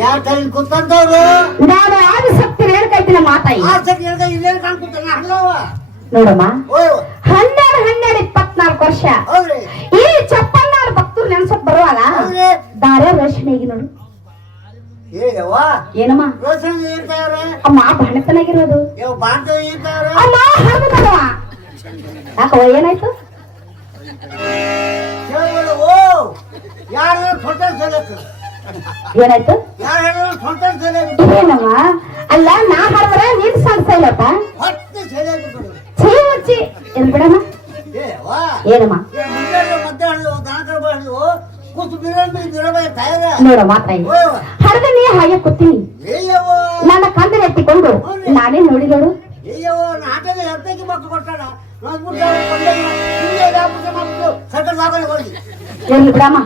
ಯಾರ ಕೈಲಿ ಕೂತಂತವ್ರು ನಾನು ಆದಿಸಕ್ತಿ ಹೇಳ್ಕೈತಿನ ಮಾತಾಯಿ ಆಸಕ್ತಿ ಹೇಳ್ದ ಇಲ್ಲೇನು ಕಾಣ್ಕೂತಾನ ಹಣ್ಣವ ನೋಡಮ್ಮ ಓಯ್ 12-24 ವರ್ಷ ಹೌದ್ರಿ ಈ ಚಪ್ಪನ್ನಾರ ಭಕ್ತರು ನೆನ್ಸಕ್ ಬರುವಾಗ ಹೌದ್ರಿ ದಾರ್ಯ ರೋಷಣಿಗೆ ನೋಡು ಏಯವ್ವ ಏನಮ್ಮ ರೋಷನ್ ಇರ್ತಾವ್ರ ಅಮ್ಮ ಬಣ್ಣತನಾಗಿರೋದು ಯಾವ ಬಾಂಧವ ಇರ್ತಾವ್ರ ಅಮ್ಮ ಹರ್ದವ ಯಾಕವ ಏನಾಯ್ತು ಕೇಳೋದು ಓ ಯಾರು ಫೋಟೋ ಸಲಕ್ ಏನಾಯ್ತು ಯಾರು ಫೋಟೋ ಸಲಕ್ ಏನಮ್ಮ ಅಲ್ಲ ನಾ ಹಾಡ್ರೆ ನೀನ್ ಸಾಡ್ತಾ ಇಲ್ಲಪ್ಪ ಹೊಟ್ಟೆ ಸಲಕ್ ಛೀ ಮುಚ್ಚಿ ಎಲ್ ಬಿಡಮ್ಮ ಏಯವ್ವ ಏನಮ್ಮ ಮುಂಜಾನೆ ಮಧ್ಯಾಹ್ನ ದಾನಕರ ಬಾಡ್ದು ಕೂತು ಬಿರಬಾಯಿ ತಯಾರ ನೋಡ ಮಾತಾಯಿ ಹಡ್ದ ನೀ ಹಾಗೆ ಕೂತೀನಿ ಏಯವ್ವ ನನ್ನ ಕಂದನ ಎತ್ತಿಕೊಂಡು ನಾನೇ ನೋಡಿ ನೋಡು ಅಯ್ಯವ್ವ ನಾಟಕ ಎತ್ತಕ್ಕೆ ಮಕ್ಕಳು ಕೊಟ್ಟಾನ ನೋಡ್ಬಿಟ್ಟು ಸೆಟಲ್ ಆಗೋದು ಹೋಗಿ ಎಲ್ಲಿ ಬಿಡಮ್ಮ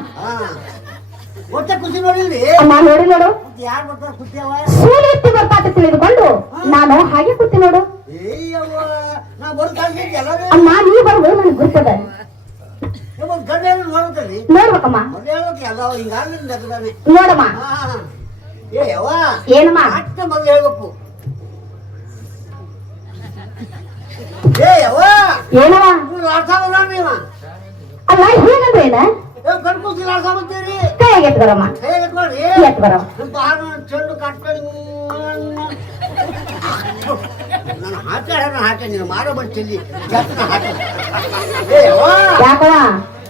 ಒಟ್ಟೆ ಖುಷಿ ನೋಡಿಲ್ರಿ ಅಮ್ಮ ನೋಡಿ ನೋಡು ಯಾರು ಬರ್ತಾರ ಖುಷಿಯವ ಸೂಲಿ ಎತ್ತಿ ಬರ್ತಾತ ತಿಳಿದುಕೊಂಡು ನಾನು ಹಾಗೆ ಕೂತಿ ನೋಡು ಅಯ್ಯವ್ವ ನಾ ಬರ್ತಾನೆ ಎಲ್ಲರೂ ಅಮ್ಮ ನೀ ಬರ್ಬೋದು ನನಗೆ ಗುರ್ತದ ಒಂದು ಗಂಡ ನೋಡ್ತೇನೆ ನೋಡ್ಬೇಕಮ್ಮ ಮೊದಲು ಹೇಳ್ಬೇಕು ಎಲ್ಲ ಹಿಂಗಾಗ್ಲಿ ನಗದಾನೆ ನೋಡಮ್ಮ ಏಯವ್ವ ಏನಮ್ಮ ಅಷ್ಟ ಮೊದಲು ಹೇಳ್ಬೇಕು ಏಯವ್ವ ಏನವ ನೀವು ಅರ್ಥ ಬರ ನೀವ ಅಲ್ಲ ಹೀಗಂದ್ರೆ ಏನ ಕಣ್ಕೂಸಿಲ್ಲ ಅರ್ಥ ಬರ್ತೀರಿ ಕೈಯಾಗ ಎತ್ ಬರಮ್ಮ ಹೇಗತ್ಕೊಳ್ರಿ ಎತ್ ಬರಮ್ಮ ಬಾನು ಚೆಂಡು ಕಟ್ಕೊಂಡು ನಾನು ಹಾಟ ನೀನು ಮಾರೋ ಬಂಚಲ್ಲಿ ಜತ್ನ ಹಾಟ ಯಾಕವ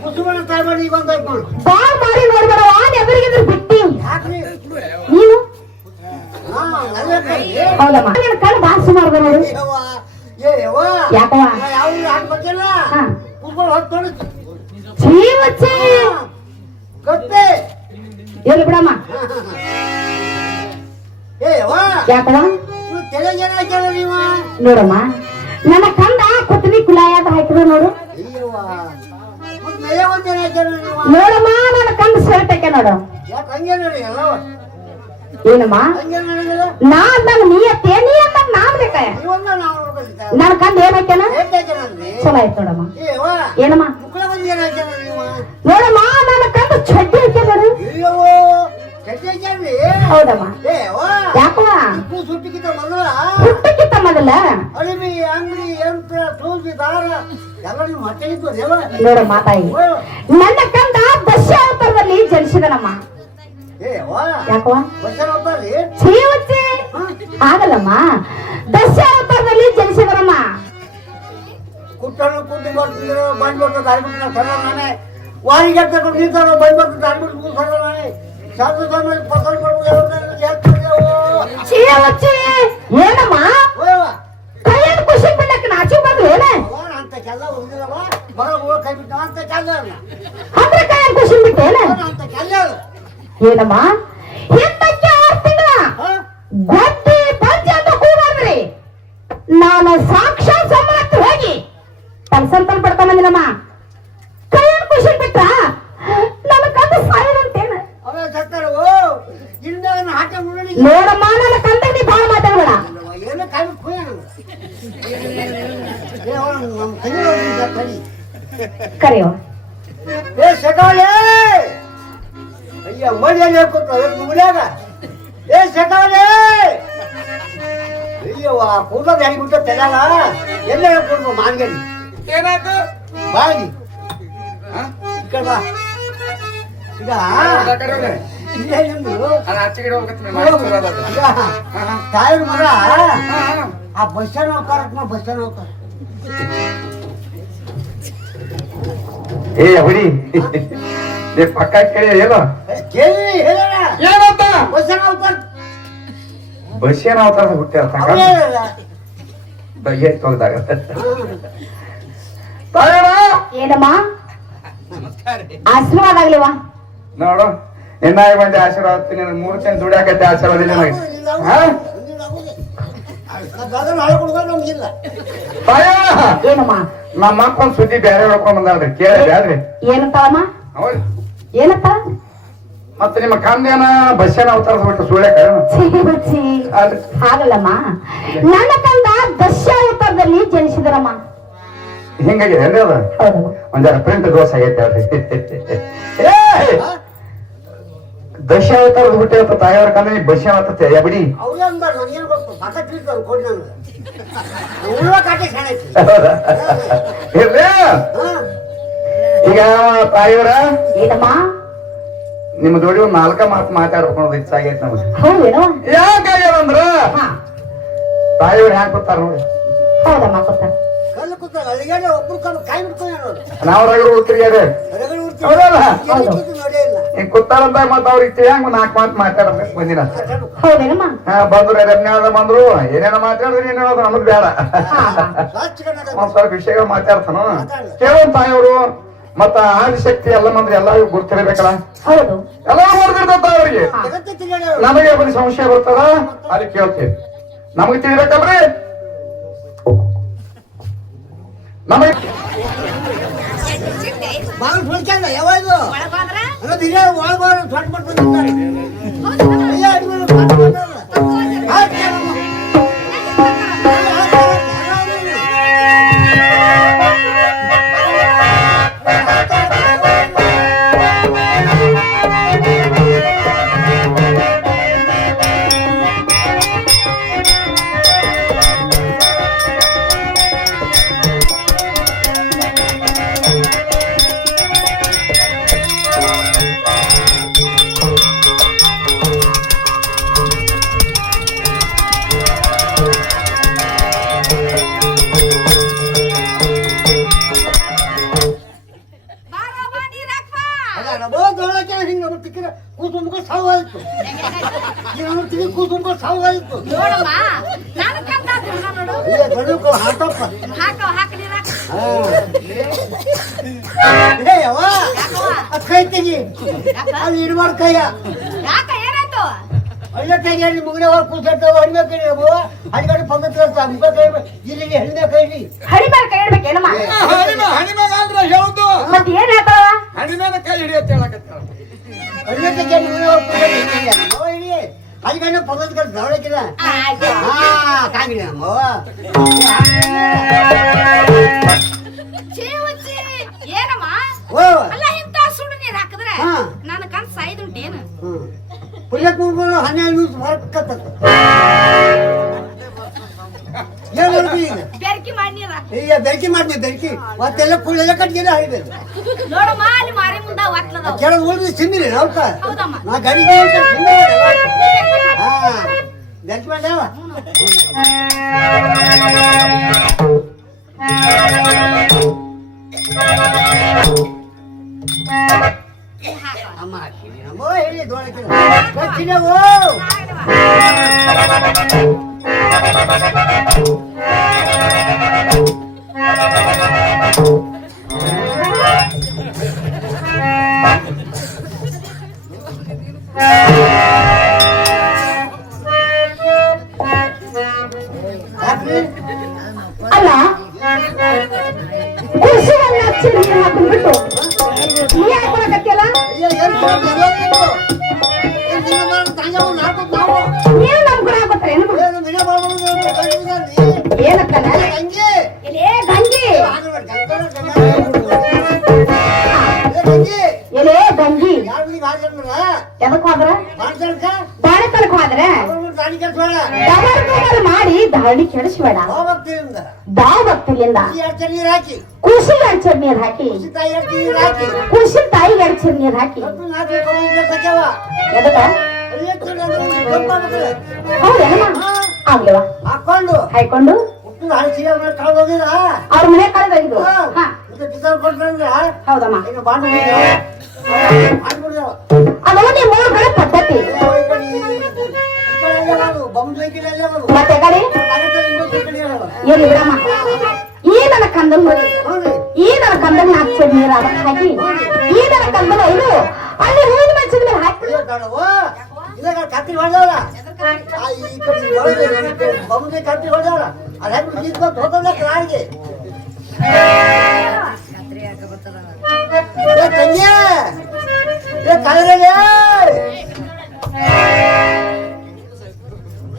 ಕುಸುಮನ ತಾಯ್ಬಾಡಿ ಈಗ ಒಂದು ಆಯ್ಕೊಂಡು ಬಾಳ್ ಮಾಡಿ ನೋಡ್ಬೇಡವ ಎದುರಿಗಿದ್ರು ಬಿಟ್ಟಿ ಯಾಕ್ರಿ ನೀನು ಹಾ ನಲ್ಲೇ ಕೈ ಹೌದಮ್ಮ ನನ್ನ ಕಣ್ಣು ಬಾಳ್ ಸುಮಾರು ನೋಡು ಯಾಕವ ಯಾವ ಹಾಟ್ ಬರ್ತಿಲ್ಲ ಹಾ ಕುತ್ಕೊಂಡು ಹೊತ್ತು ಛೀ ಮುಚ್ಚಿ ಗಟ್ಟೆ ಎಲ್ಲಿ ಬಿಡಮ್ಮ ಯಾಕವ ನೀವು ತೆಲೆಗೆ ಏನ್ ಹಾಕ್ಯಾರ ನೀವ ನೋಡಮ್ಮ ನನ್ನ ಕಂದ ಕೊತ್ತಂಬರಿ ಕುಲಾಯಾದ ಹಾಕಿದ್ರು ನೋಡು ಅಯ್ಯವ್ವ ಮತ್ತೆ ಮೇಯ ಒಂದು ಏನ್ ಹಾಕ್ಯಾರ ನೀವ ನೋಡಮ್ಮ ನನ್ನ ಕಂದ ಶರ್ಟ್ ಹಾಕ್ಯ ನೋಡು ಯಾಕೆ ಹಂಗೆ ನೋಡಿ ಎಲ್ಲವ ಏನಮ್ಮ ಹಂಗೆ ನೋಡಿಲ್ಲ ನಾ ಅಂದಾಗ ನೀ ಅತ್ತೇ ನೀ ಅಂದಾಗ ನಾನ್ ಬೇಕ ಇವನ್ನ ನಾವು ನೋಡ್ಬೇಕು ನನ್ನ ಕಂದ ಏನ್ ಹಾಕ್ಯಾನ ಏನ್ ಹಾಕ್ಯಾನಂದ್ರಿ ಚಲೋ ಆಯ್ತು ನೋಡಮ್ಮ ಏವ್ವ ಏನಮ್ಮ ಮುಕ್ಕಳ ಬಂದು ಏನ್ ಹಾಕ್ಯಾರ ನೀವ ನೋಡಮ್ಮ ನನ್ನ ಕಂದ ಚಡ್ಡಿ ಹಾಕ್ಯ ನೋಡು ಅಯ್ಯವ್ವ ಚಡ್ಡಿ ಹಾಕ್ಯಾರ್ರಿ ಹೌದಮ್ಮ ಏವ್ವ ಯಾಕವ ಉಪ್ಪು ಸುಟ್ಟಿಗಿಂತ ಮೊದಲ ಹುಟ್ಟಕ್ಕಿತ್ತ ಮೊದಲ ಅಳಿಮಿ ಅಂಗಡಿ ಯಂತ್ರ ಸೂಜಿ ದಾರ ಎಲ್ಲ ನೀವು ಮತ್ತೆ ಇದ್ದು ದೇವ ನೋಡ ಮಾತಾಯಿ ನನ್ನ ಕಂದ ದಶ ಅವತಾರದಲ್ಲಿ ಜನಿಸಿದನಮ್ಮ ಏವ್ವ ಯಾಕವ ಬಸ್ಸರ ಹೋಗ್ಬಾರ್ರಿ ಛೀ ಮುಚ್ಚಿ ಆಗಲ್ಲಮ್ಮ ದಶ ಅವತಾರದಲ್ಲಿ ಜನಿಸಿದನಮ್ಮ ಕುಟ್ಟನ್ನು ಕುಟ್ಟಿ ಬರ್ತಿದ್ರು ಬಂದ್ಬಿಟ್ಟು ದಾರಿಬಿಟ್ಟು ಸರ ನಾನೇ ವಾರಿಗೆ ತಗೊಂಡು ನಿಂತಾರ ಬಂದ್ಬಿಟ್ಟು ದಾರಿಬಿಟ್ಟು ಸರ ನಾನೇ ಶಾಸ್ತ್ರ ಸಮಯ ಪಸಂದ್ ಛೀ ಮುಚ್ಚಿ ಏನಮ್ಮ ಕೈಯನ್ನು ಖುಷಿ ಬಿಡಕ್ಕೆ ನಾಚಿ ಬಂದ್ರು ಏನ ಅಂತ ಕೆಲ್ಲ ಹೋಗಿಲ್ಲವ ಬರ ಹೋಗಿ ಕೈ ಬಿಟ್ಟು ಅಂತ ಕೆಲ್ಲ ಅಂದ್ರೆ ಕೈಯನ್ನು ಖುಷಿ ಬಿಟ್ಟೇನ ಅಂತ ಕೆಲ್ಲ ಏನಮ್ಮ ಹಿಂದಕ್ಕೆ 6 ತಿಂಗಳ ಗೊತ್ತಿ ಪಂಚ ಅಂತ ಕೂಗಾಡ್ರಿ ನಾನು ಸಾಕ್ಷಾತ್ ಸಂಬಳಕ್ಕೆ ಹೋಗಿ ತಲ್ಸಂತಲ್ ಪಡ್ಕೊಂಡ್ ಬಂದಿನಮ್ಮ ಕೈಯನ್ನು ಖುಷಿ ಬಿಟ್ಟ ನನ್ನ ಕಂದ ಸಾಯದಂತೇನ ಅವೇ ಸತ್ತರು ಇಂದ ಹಾಟ ಮುಡಿ ನೋಡಮ್ಮ ನನ್ನ ಕಂದ ನೀ ಬಾಳ ಮಾತಾಡಬೇಡ ಏನು ಕೈ ಕುಯ್ಯ ನಮ್ಮ ಕೈ ಕರಿ ಕರೆಯೋ ಏ ಸೆಟಾಳೆ ಅಯ್ಯ ಮಡಿಯಲ್ಲಿ ಹಾಕೋತ ಮುಡಿಯಾಗ ಏ ಸೆಟಾಳೆ ಅಯ್ಯವ್ವ ಕೂದಲ ಜಾರಿ ಬಿಟ್ಟ ತೆಲಾಗ ಎಲ್ಲ ಹೇಳ್ಕೊಡ್ಬೋ ಮಾನ್ಗಡಿ ಏನಾಯ್ತು ಬಾಗಿ ಈ ಕಡೆ ಬಾ ಈಗ ಇಲ್ಲೇ ನಿಂದು ಆಚೆ ಕಡೆ ಹೋಗತ್ತೆ ಈಗ ತಾಯಿನ ಮರ ಆ ಬಸ್ಸನ್ನು ಹೋಗ್ತಾರ ಬಸ್ಸನ್ನು ಹೋಗ್ತಾರ ಏ ಹುಡಿ ನೀ ಪಕ್ಕ ಕೇಳಿ ಏನೋ ಕೇಳಿ ಹೇಳ ಏನಂತ ಬಸ್ಸನ್ನು ಹೋಗ್ತಾರ ಬಸ್ಸೇನ ಅವತಾರ ಹುಟ್ಟ್ಯಾರ ಅವರೇ ಬಗ್ಗೆ ತೊಗ್ದಾಗ ಏನಮ್ಮ ಆಶೀರ್ವಾದ ಆಗ್ಲಿವಾ ನೋಡು ನಿನ್ನಾಗಿ ಬಂದೆ ಆಶೀರ್ವಾದ ನೀನು 3 ಚೆಂದ ದುಡಿಯಾಕತ್ತೆ ಆಶೀರ್ವಾದ ಇಲ್ಲ ಏನಮ್ಮ ನಮ್ಮ ಅಪ್ಪನ ಸುದ್ದಿ ಬೇರೆ ಹೇಳ್ಕೊಂಡ್ ಬಂದಾಳ್ರಿ ಕೇಳಿ ಬ್ಯಾಡ್ರಿ ಏನಂತಾಳಮ್ಮ ಹೌದು ಏನಂತ ಮತ್ತೆ ನಿಮ್ಮ ಕಂದೇನ ಬಸ್ಸೇನ ಅವತಾರ ಬಿಟ್ಟು ಸುಳ್ಳೆ ಹಾಗಲ್ಲಮ್ಮ ನನ್ನ ಕಂದ ದಶ ಅವತಾರದಲ್ಲಿ ಜನಿಸಿದರಮ್ಮ ಹಿಂಗಾಗಿದೆ ಅಂದ್ರೆ ಅದು ಹೌದಮ್ಮ ಒಂದರ ಪ್ರಿಂಟ್ ದೋಷ ಆಗೈತೆ ದಶಾವತಾರ ಹುಟ್ಟಿ ಅಂತ ತಾಯಿಯವ್ರ ಕಾಲ ಬಸ್ಯಾವತ ಎಬಡಿ ಅವ್ರೇ ಅಂದ್ಬಾರ್ದು ನನಗೇನು ಗೊತ್ತು ಪಕ್ಕ ತಿಳಿತಾವ್ರು ಕೊಡಿ ನನಗೆ ಉಳ್ಳ ಕಾಟೆ ಶಾಣೈತಿ ಇರ್ಲಿ ಈಗ ತಾಯಿಯವರ ಏನಮ್ಮ ನಿಮ್ಮ ಜೋಡಿ ಒಂದ್ ನಾಲ್ಕ ಮಾತು ಮಾತಾಡ್ಬೇಕು ಅನ್ನೋದು ಇಚ್ಛಾಗೈತೆ ನಮಗೆ ಹೌದೇನೋ ಯಾಕಾಗ್ಯಾರಂದ್ರ ಹಾ ತಾಯಿಯವ್ರು ಹ್ಯಾಂಗ ಗೊತ್ತಾರ ನೋಡಿ ಹೌದಮ್ಮ ಗೊತ್ತ ಕಲ್ಲು ಕೂತಾಗ ಅಲ್ಲಿಗೆ ಒಬ್ರು ಕಲ್ಲು ಕಾಯಿ ಬಿಡ್ತಾನೆ ನೋಡು ನಾವ್ ರಗಡು ಉಳ್ತಿರ್ಯಾರ ಹೊರಗಡೆ ಹೌದಲ್ಲ? ನೋಡೇ ಇಲ್ಲ ಹಿಂಗ್ ಕೂತಾರಂತ ಮತ್ತ ಅವ್ರಿಗೆ ತಿಳಿಯಂಗ್ ಒಂದ್ ನಾಲ್ಕು ಮಾತು ಮಾತಾಡ್ಬೇಕು ಬಂದಿನ ಹೌದೇನಮ್ಮ ಬಂದ್ರು ರಮ್ಯಾದ ಬಂದ್ರು ಏನೇನೋ ಮಾತಾಡಿದ್ರು ಏನೇನೋ ನಮಗ್ ಬೇಡ ಸ್ವಚ್ಛ ಕನ್ನಡ ಒಂದ್ ಸ್ವಲ್ಪ ವಿಷಯಗಳು ಮಾತಾಡ್ತಾನ ಕೇಳೋನ್ ತಾಯಿಯವರು ಮತ್ತ ಆದಿಶಕ್ತಿ ಎಲ್ಲ ಮಂದಿ ಎಲ್ಲ ಗುರ್ತಿರ್ಬೇಕಲ್ಲ ಹೌದು ಎಲ್ಲ ಗುರ್ತಿರ್ತಾವ ಅವ್ರಿಗೆ ಜಗತ್ತೇ ತಿರುಗಾಡಿ ನಮಗೆ ಬರೀ ಸಂಶಯ ಬರ್ತದ ಅಲ್ಲಿ ಕೇಳ್ತೇವೆ ನಮಗೆ ತಿಳಿಬೇಕಲ್ರಿ ನಮಗೆ ಬಾಗಿಲು ಹೊಡ್ಕೊಂಡ ಯಾವಾಗ ಅನ್ನೋದು ಇಲ್ಲ ಒಳಗೆ ಸೊಟ್ಟ ಮಾಡ್ಕೊಂಡು ಅಯ್ಯ ಅಡಿಮೇಲೆ ಸೊಟ್ಟ ಮಾಡ್ತಾರಲ್ಲ. ಆಯ್ತು ಏನಮ್ಮ? ಕೂಸುಂಬ ಸಾವಾಯ್ತು ನೋಡಮ್ಮ ನಾನು ಕಟ್ಟಾದ್ರು ನೋಡು ಗಣಕು ಹಾಕಪ್ಪ ಹಾಕ ನೀರ ಕೈ ತೆಗಿ ಅಲ್ಲಿ ಇಡ್ಬಾರ್ದು ಕೈಯ ಯಾಕ ಏನಾಯ್ತು ಒಳ್ಳೆ ತೆಗಿ ಅಲ್ಲಿ ಮುಗಿನ ಹೋಗಿ ಕೂಸಿರ್ತಾವ ಹಣ್ಮೆ ಕೈ ಹಣ್ಗಡೆ ಪಂಗತ್ ಮುಖ ಕೈ ಇಲ್ಲಿ ಹೆಣ್ಣೆ ಕೈಲಿ ಹಣಿಮೇಲೆ ಕೈ ಇಡ್ಬೇಕೇನಮ್ಮ ಹಣಿಮ್ಯಾಗ ಅಂದ್ರ ಹೇಳುದು ಮತ್ತೆ ಏನ್ ಹೇಳ್ತಾವ ಹಣಿಮ್ಯಾಗ ಕೈ ಹಿಡಿಯತ್ತೆ ಹೇಳಕತ್ತಾಳ ಒಳ್ಳೆ ತೆಗಿ ಅಲ್ಲಿ ಮುಗಿನ ಹೋಗಿ ಹಿಡಿ ಹಣ್ಗಡೆ ಪಂಗತ್ ಕಲ್ ದಾವಳಕ್ಕಿಲ್ಲ ಕಾಗಿಡಿ ಅಮ್ಮ ಏನಮ್ಮ ಓ ಅಲ್ಲ ಇಂತ ಸುಡು ನೀರ್ ಹಾಕಿದ್ರೆ ನನ್ನ ಕಣ್ ಸಾಯ್ದುಂಟೇನು ಪುಣ್ಯಕ್ಕೆ ಹೋಗೋರು 12 ದಿವಸ ಹೊರಕತ್ತ ಏನ್ ಮಾಡ್ತೀವಿ ಈಗ ಬೆರ್ಕಿ ಮಾಡಿ ನೀರ ಈಗ ಬೆಂಕಿ ಮಾಡ್ತೀವಿ ಬೆಂಕಿ ಮತ್ತೆಲ್ಲ ಕುಳ್ಳೆಲ್ಲ ಕಟ್ಗೆಲ್ಲ ಹಾಯ್ಬೇಕು ನೋಡಮ್ಮ ಅಲ್ಲಿ ಮಾರಿ ಮುಂದ ಒಟ್ಲದ ಕೆಲವು ಉಳಿದು ಸಿಮ್ಮಿರಿ ನಾವ್ಕ ಹೌದಮ್ಮ ನಾ ಗಡಿಗೆ ಹಾ ಬೆಂಕಿ ಮಾಡ್ಯಾವ ಅಮ್ಮ ಹಾಕಿನಿ ಅಮ್ಮ ಹೇಳಿ ದೋಳಕಿನ ಓ ಅಲ್ಲ ಖುಷಿಯನ್ನ ಹಚ್ಚಿ ನೀರು ಹಾಕೊಂಡ್ಬಿಟ್ಟು ನೀ ಹಾಕೊಳಕತ್ತಿಯಲ್ಲ ನೀವು ನಮ್ ಕೂಡ ಹಾಕೋತಾರೆ ಏನಕ್ಕಲ್ಲ ಎಲೇ ಗಂಗಿ ಎಲೇ ಗಂಗಿ ಎದಕ್ ಹೋದ್ರ ಬಾಣತನಕ್ ಹೋದ್ರೆ ಡಬಲ್ ಮಾಡಿ ದಾಳಿ ಕೆಡಿಸ್ಬೇಡ ಬಾವ್ ಭಕ್ತಿಯಿಂದ ಖುಷಿಗೆ ಅಡ್ಚರ್ ನೀರ್ ಹಾಕಿ ಖುಷಿ ತಾಯಿಗೆ ಅಡ್ಚರ್ ನೀರ್ ಹಾಕಿ ಎದಕ್ಕ ಹೌದೇನಮ್ಮ ಆಗ್ಲಿವಾ ಹಾಕೊಂಡು ಹಾಯ್ಕೊಂಡು ಅವ್ರ ಮನೆ ಕಳೆದೋಗಿದ್ದು ಹೌದಮ್ಮ ಅದು ನಿಮ್ಮ ಊರುಗಳ ಪದ್ಧತಿ ಮತ್ತೆ ಕಡೆ ಎಲ್ಲಿ ಬಿಡಮ್ಮ ಈ ನನ್ನ ಕಂದಲ್ ನೋಡಿ ಈ ನನ್ನ ಕಂದಲ್ ನಾಲ್ಕು ನೀರು ಅದಕ್ಕೆ ಹಾಕಿ ಈ ನನ್ನ ಕಂದಲ್ ಐದು ಅಲ್ಲಿ ಹೂವಿನ ಮೆಚ್ಚಿದ ಮೇಲೆ ಹಾಕಿ ಕತ್ತಿ ಹೊಡೆದವಲ್ಲ ಬೊಮ್ಮೆ ಕತ್ತಿ ಹೊಡೆದವಲ್ಲ ಅದ ಹೋಗಲ್ಲ ಕಾರಿಗೆ ತಂಗಿ ಕಲರಲ್ಲಿ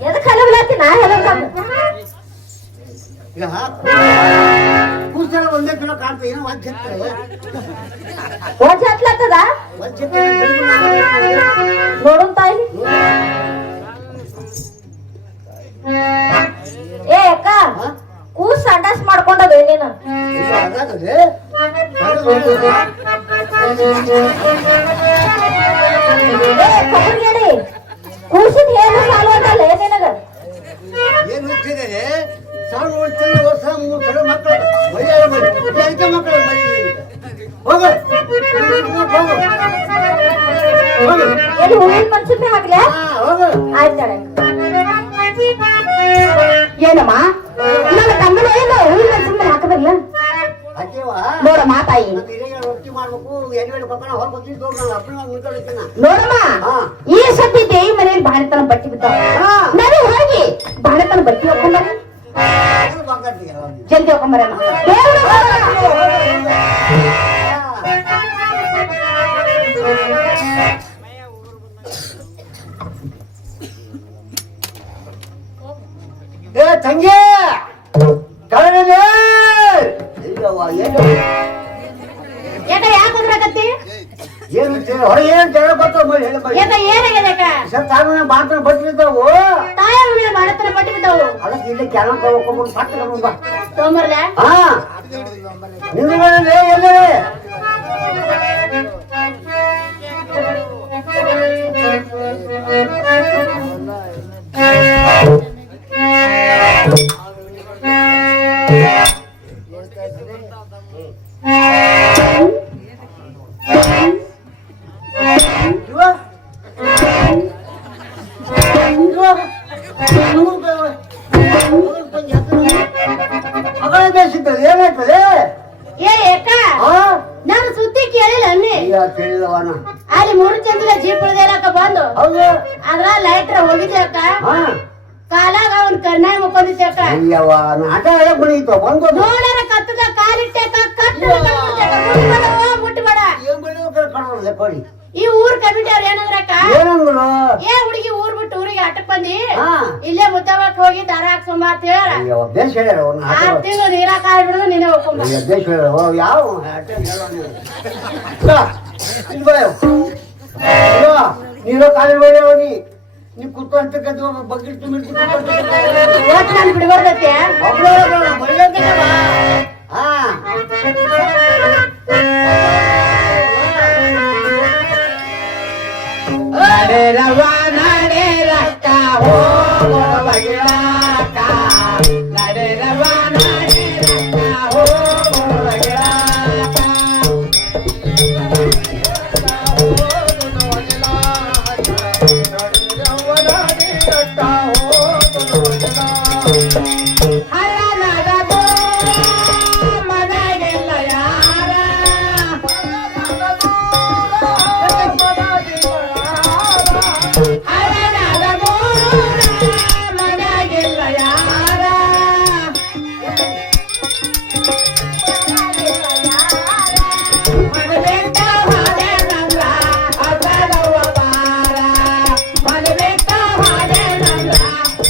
ಎದಕ್ಕೆ ಹಲವಲಾತಿ ನಾ ಹೇಳೋದು ಈಗ ಕೂಸಲ ಒಂದೇ ಕಿಲೋ ಕಾಣ್ತ ಏನೋ ಒಂದ್ ಹತ್ಲತ್ತದ ಚಿತ್ರ ನೋಡುನ್ ತಾಯಿ ಏ ಅಕ್ಕ ಕೂಸ್ ಸಂಡಾಸ್ ಮಾಡ್ಕೊಂಡದ ನೀನು ಕಬರ್ಗೇಡಿ ಕೂಸಿನ ಏನು ಸಾಲು ಅದಲ್ಲ ನಿನಗ ಏನ್ ಹುಚ್ಚಿದೆ ಸಾವಿರ ವರ್ಷ 3 ಸಲ ಮಕ್ಕಳು ಮರ್ಯಾದೆ ಮಾಡಿ ಅದಕ್ಕೆ ಮಕ್ಕಳು ಮರಿ ಹೋಗ ಎಲ್ಲಿ ಹೂವಿನ ಮನ್ಸಿಗೆ ಹಾಕ್ಲೆ ಹೋಗ ಆಯ್ತಾಳೆ ಏನಮ್ಮ ನನ್ನ ಕಮ್ಮನ ಏನು ಹೂವಿನ ಮನ್ಸಿಗೆ ಹಾಕದಿಲ್ಲ ಹಾಕೇವಾ ನೋಡಮ್ಮ ತಾಯಿ ರೊಟ್ಟಿ ಮಾಡ್ಬೇಕು ಎಣ್ಣೆ ಕೊಕ್ಕಣ ಹೊರಗೆ ನಾನು ಅಪ್ಪನ ಮುಂದ್ಕೊಳ್ತೀನಿ ನೋಡಮ್ಮ ಈ ಸತಿ ದೇವಿ ಮನೆಯಲ್ಲಿ ಬಾಣತನ ಬಟ್ಟಿ ಬಿದ್ದಾವ ನಾನು ಹೋಗಿ ಬಾಣತನ ಬಟ್ಟಿ ಹಾಕೊಂಬರ್ರಿ ಜಲ್ದಿ ಹಾಕೊಂಬರಮ್ಮ ಏ ತಂಗಿ ಕಳನೆ ಯಾಕ ಯಾಕೆ ಹೋದ್ರಾಕತ್ತಿ ಏನು ಹೊರಗೆ ಏನು ಜಗಳ ಬರ್ತಾವ ಯಾಕ ಏನಾಗ್ಯದಕ್ಕ ಸಾಗಣೆ ಮಾಡ್ತಾನೆ ಬಟ್ಟಿರ್ತಾವು ತಾಯ ಮನೆ ಬಾಣತನ ಬಟ್ಟಿ ಬಿದ್ದಾವು ಅದಕ್ಕೆ ಇಲ್ಲಿ ಕೆಲ ತಗೋಕೊಂಡು ಪಟ್ಟ ಬಾ ತೊಗೊಂಬರ್ಲ ಹಾ ನಿನ್ನ ಎಲ್ಲಿ ಏನಾಗ್ತದೆ ಏ ಅಕ್ಕ ನಾನು ಸುದ್ದಿ ಕೇಳಿಲ್ಲ ಅನ್ನಿ ಕೇಳಿದವನ ಅಲ್ಲಿ 3 ಚಂದ್ರ ಜೀಪ್ ಉಳ್ದೇಲಕ್ಕ ಬಂದು ಹೌದು ಅದ್ರ ಲೈಟ್ರ ಹೋಗಿದ್ದೆ ಅಕ್ಕ ಹಾ ಕಾಲಾಗ ಅವ್ನ ಕಣ್ಣಾಗ ಮುಕ್ಕೊಂಡಿದ್ದೆ ಅಕ್ಕ ಅಯ್ಯವ್ವ ನಾಟ ಬಂದಿತ್ತು ಬಂದು ನೋಡರ ಕತ್ತದ ಕಾಲಿಟ್ಟೆ ಮುಟ್ಟಬೇಡ ಏನ್ ಬೆಳೆದ ಕೊಡಿ ಈ ಊರ್ ಕಮಿಟಿ ಅವ್ರ ಏನಂದ್ರಕ್ಕ ಏನಂದ್ರು ಏ ಹುಡುಗಿ ಊರ್ ಬಿಟ್ಟು ಊರಿಗೆ ಆಟಕ್ ಬಂದಿ ಹಾ ಇಲ್ಲೇ ಮುದ್ದವಕ್ ಹೋಗಿ ದಾರ ಹಾಕ್ಸೊಂಬ ಅಂತ ಹೇಳ ಅಯ್ಯವ್ವ ಬೇಸ್ ಹೇಳ್ಯಾರ ಅವ್ನ 6 ತಿಂಗಳು ನೀರ ಕಾಯಿ ಬಿಡುದು ನೀನೇ ಹೋಗ್ಕೊಂಬ ಬೇಸ್ ಹೇಳ್ಯಾರ ಯಾವ ನೀನು ಕಾಲಿ ಹೋಗಿ ನೀ ಕುತ್ಕೊಂತಕ್ಕಂಥ ಬಗ್ಗಿಟ್ಟು ಇವತ್ತು ನಾನು ಬಿಡ್ಬಾರ್ದತ್ತೆ ಹಾ ನಡೆರವ ನಡೆರಕ್ಕ ಹೋಗುವ ಬಗಿಳಕ್ಕ ನಡೆರವ ನಡೆರಕ್ಕ ಹೋಗುವ ಬಗಿಳಕ್ಕ ಹರನಗದು ಮನೆಗೆಲ್ಲ ಯಾರ ಹರನಗದು ಮನೆಗೆಲ್ಲ ಯಾರ ಮನಬೇಕ ಹಾಗೆ ನಂದ್ರ ಅಗದವ ಪಾರ ಮನಬೇಕ ಹಾಗೆ ನಂದ್ರ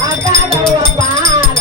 ಅಗದವ ಪಾರ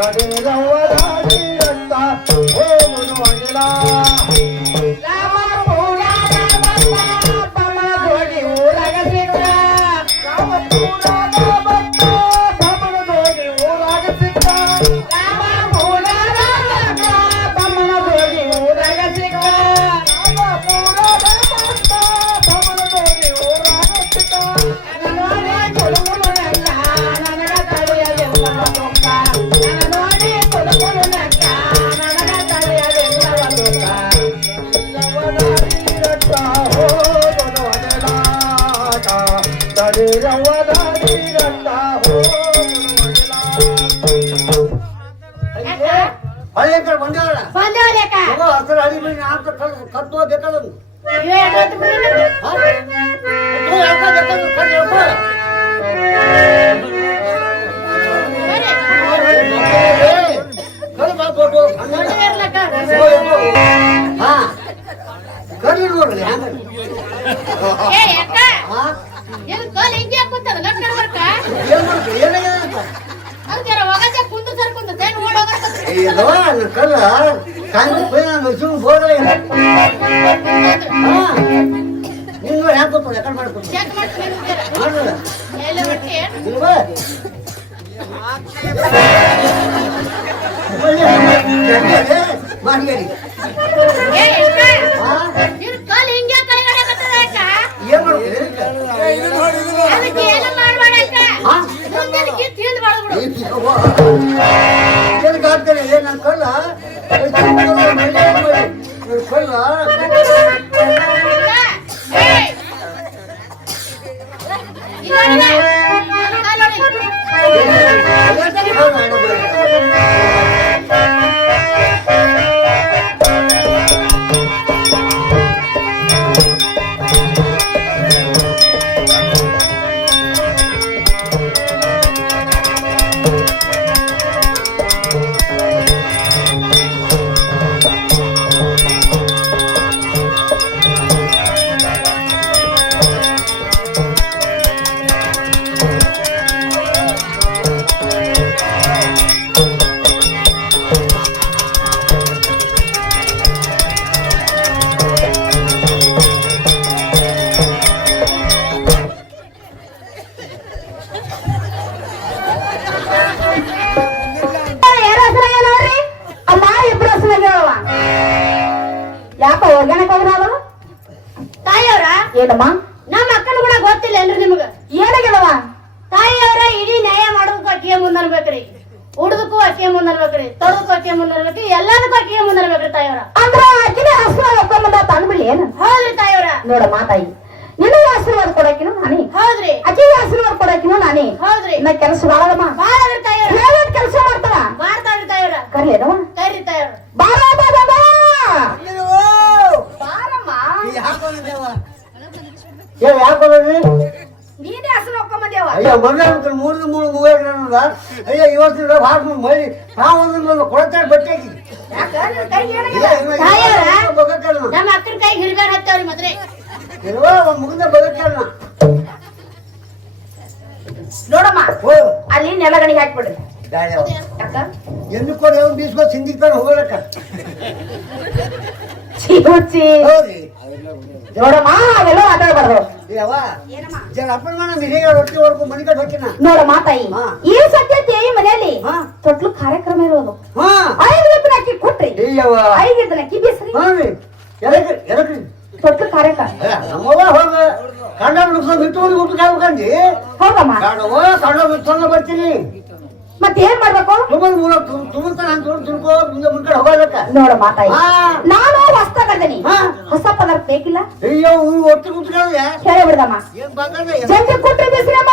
ತಡೆದವರಾಗಿರತ್ತ ಹೋಗುನು ಅನಿಲ ರಾಮ ಪೂರಾದ ಭಕ್ತ ತಮನದೊಡಿ ಊರಗ ಸಿಕ್ಕ ರಾಮ ಪೂರಾದ ಭಕ್ತ ತಮನದೊಡಿ ಊರಗ ಸಿಕ್ಕ ರಾಮ ಪೂರಾದ ಭಕ್ತ ತಮನದೊಡಿ ಊರಗ ಸಿಕ್ಕ ರಾಮ ಪೂರಾದ ಭಕ್ತ ತಮನದೊಡಿ ಊರಗ ಸಿಕ್ಕ ನನಗೆ ಕೊಡುವುದು ನನ್ನ ನನಗ ತಡೆಯಲಿಲ್ಲ ದುಃಖ ನನಗೆ ಕೊಡುವುದು ನನ್ನ ನನಗ ತಡೆಯಲಿಲ್ಲ ದುಃಖ ಲವನಾಗಿರತ್ತ ಹೋಗುನು ಅನಿಲಾಟ ತಡೆದವನಾಗಿರತ್ತ ಹೋಗುನು ಅನಿಲ ಹಳೆ ಕಡೆ ಬಂದೇವಲ್ಲ ಬಂದೇವಲೇಕ ಹತ್ರ ಹಳಿ ಬೀಳಿ ನಾಲ್ಕು ಕದ್ದು ಬೇಕಾದ ಇವ ಯಾಕೆ ಬಿಡ್ಲಿಲ್ಲ ಕರಿ ನೋಡ್ರಿ ಹಂಗ ಏ ಅಕ್ಕ ಏನ್ ಕಾಲ್ ಹಿಂಗೆ ಹಾಕುತ್ತದ ಲಟ್ಟ ಬರ್ಕ ಏನ್ ಮಾಡ್ತೀವಿ ಏನಾಗ್ಯದ ಅಂತರ ಒಗಜೆ ಕುಂದು ಸರ್ ಕುಂದು ತೇನ್ ಓಡೋಗತ್ತ ಇದು ನನ್ನ ಕಲ್ಲ ಕಾಂತಿ ಪೈ ನಾನು ಸುಮ್ ಬೋರ್ಡಲ್ಲ ನಿನ್ನ ಹ್ಯಾಂಗ ಕೊಡ್ತಾರೆ ಯಾಕಂಡ್ ಮಾಡ್ಕೊಡ್ತೀನಿ ಚೆಕ್ ಮಾಡ್ತೀನಿ ಮಾಡ್ರಲ್ಲ ಎಲ್ಲ ಬಿಟ್ಟು ಇಲ್ವಾ ಮಾಡಿಗಡಿ ಏ ಅಕ್ಕ ನಿನ್ ಕಾಲ್ ಹಿಂಗೆ ಕೈಗಡೆ ಹಾಕತ್ತದ ಅಕ್ಕ ಏನ್ ಮಾಡ್ತೀವಿ ಅದಕ್ಕೆ ಏನು ಮಾಡಬೇಡ ಅಕ್ಕ ಮುಂದಕ್ಕೆ ತಿಂದು ಬಾಳ್ಬಿಡು ಇದಕ್ಕೆ ಆಗ್ತಾರೆ ನನ್ನ ಕಲ್ಲ ನನ್ನ ಕಲ್ಲ ಯಾಕ ಹೋಗ್ಯಾನಕ ಅವ್ರು ತಾಯಿಯವ್ರ ಏನಮ್ಮ ನಮ್ಮ ಅಕ್ಕನ ಕೂಡ ಗೊತ್ತಿಲ್ಲ ಏನ್ರಿ ನಿಮಗ ಏನಾಗಿಲ್ಲವ ತಾಯಿಯವ್ರ ಇಡೀ ನ್ಯಾಯ ಮಾಡೋದಕ್ಕೂ ಅಕ್ಕಿಯ ಮುಂದನ್ಬೇಕ್ರಿ ಉಡುದಕ್ಕೂ ಅಕ್ಕಿಯ ಮುಂದನ್ಬೇಕ್ರಿ ತೊಡದಕ್ಕೂ ಅಕ್ಕಿಯ ಮುಂದನ್ಬೇಕ್ರಿ ಎಲ್ಲದಕ್ಕೂ ಅಕ್ಕಿಯ ಮುಂದನ್ಬೇಕ್ರಿ ತಾಯಿಯವ್ರ ಅಂದ್ರ ಅಕ್ಕಿನ ಹಸ್ರ ಒಪ್ಪಂದ ತಂದ್ಬಿಡಿ ಏನು ಹೌದ್ರಿ ತಾಯಿಯವ್ರ ನೋಡಮ್ಮ ತಾಯಿ ನಿನಗೆ ಆಶೀರ್ವಾದ ಕೊಡಕಿನು ನಾನೇ ಹೌದ್ರಿ ಅಕ್ಕಿಗೆ ಆಶೀರ್ವಾದ ಕೊಡಕಿನು ನಾನೇ ಹೌದ್ರಿ ಇನ್ನ ಕೆಲಸ ಬಾಳದಮ್ಮ ಬಾಳದ್ರಿ ತಾಯಿಯವ್ರ ಏನೇನ್ ಕೆಲಸ ಮಾಡ್ತಾಳ ಮಾಡ್ತಾಳ್ರಿ ತಾಯಿಯವ್ರ ಕರ್ಲೇನವ ಕರ್ರಿ ತಾಯಿಯವ್ರ ಬಾರ ಬಾರಮ್ಮ ಯಾಕೋದ್ರಿ ನೀನೇ ಹಸರು ಹೋಗ್ಕೊಂಬಂದೇವ ಅಯ್ಯ ಮನೆ ಮೂರು ಮೂವತ್ತ ಅಯ್ಯ ಇವತ್ತು ಹಾಕಿ ಮಳಿ ನಾವು ಕೊಡ್ತಾರೆ ಬಟ್ಟೆಗೆ ನಮ್ಮ ಅಕ್ಕನ ಕೈ ಹಿಡ್ಗಾರ ಹತ್ತವ್ರಿ ಮದ್ರಿ ಮುಗಿದ ಬದುಕಲ್ಲ ನೋಡಮ್ಮ ಅಲ್ಲಿ ನೆಲಗಣಿಗೆ ಹಾಕ್ಬಿಡ್ರಿ ಎನ್ನು ಕೊಡ ಬೀಸ್ಕೊ ಸಿಂದಿಕ್ತಾನೆ ಹೋಗಲಕ್ಕ ನೋಡಮ್ಮ ಅವೆಲ್ಲ ಮಾತಾಡ್ಬಾರ್ದು ಅಪ್ಪನ ರೊಟ್ಟಿ ಹೊಡ್ಕೊಂಡು ಮನೆ ಕಡೆ ಹೋಗ್ತೀನ ನೋಡಮ್ಮ ತಾಯಿ ಈ ಸತ್ಯತೆ ಈ ಮನೆಯಲ್ಲಿ ತೊಟ್ಲು ಕಾರ್ಯಕ್ರಮ ಇರೋದು 5 ಎತ್ತಿನ ಅಕ್ಕಿ ಕೊಟ್ರಿ 5 ಎತ್ತಿನ ಅಕ್ಕಿ ಬೀಸ್ರಿ ತೊಟ್ಲು ಕಾರ್ಯಕ್ರಮ ನಮ್ಮವ್ವ ಹೋಗ ಕಂಡ ಬಿಟ್ಟು ಊಟ ಕಾಯ್ಬೇಕಂದಿ ಹೋಗಮ್ಮ ಕಂಡ ಬಿಟ್ಟು ಬರ್ತೀನಿ ಮತ್ತೆ ಏನ್ ಮಾಡ್ಬೇಕು ತುಳ್ಕೋ ಮುಂದೆ ಹೋಗಲಕ್ಕ ನೋಡ ಮಾತಾಯಿ ನಾನು ಹೊಸ ತಗದನಿ ಹೊಸ ಪದಾರ್ಥ ಬೇಕಿಲ್ಲ ಅಯ್ಯೋ ಒಟ್ಟು ಕುತ್ಕೊಳ್ಳ ಹೇಳಿ ಬಿಡದಮ್ಮ ಜಂಜಿ ಕೊಟ್ರಿ ಬಿಸ್ರಮ್ಮ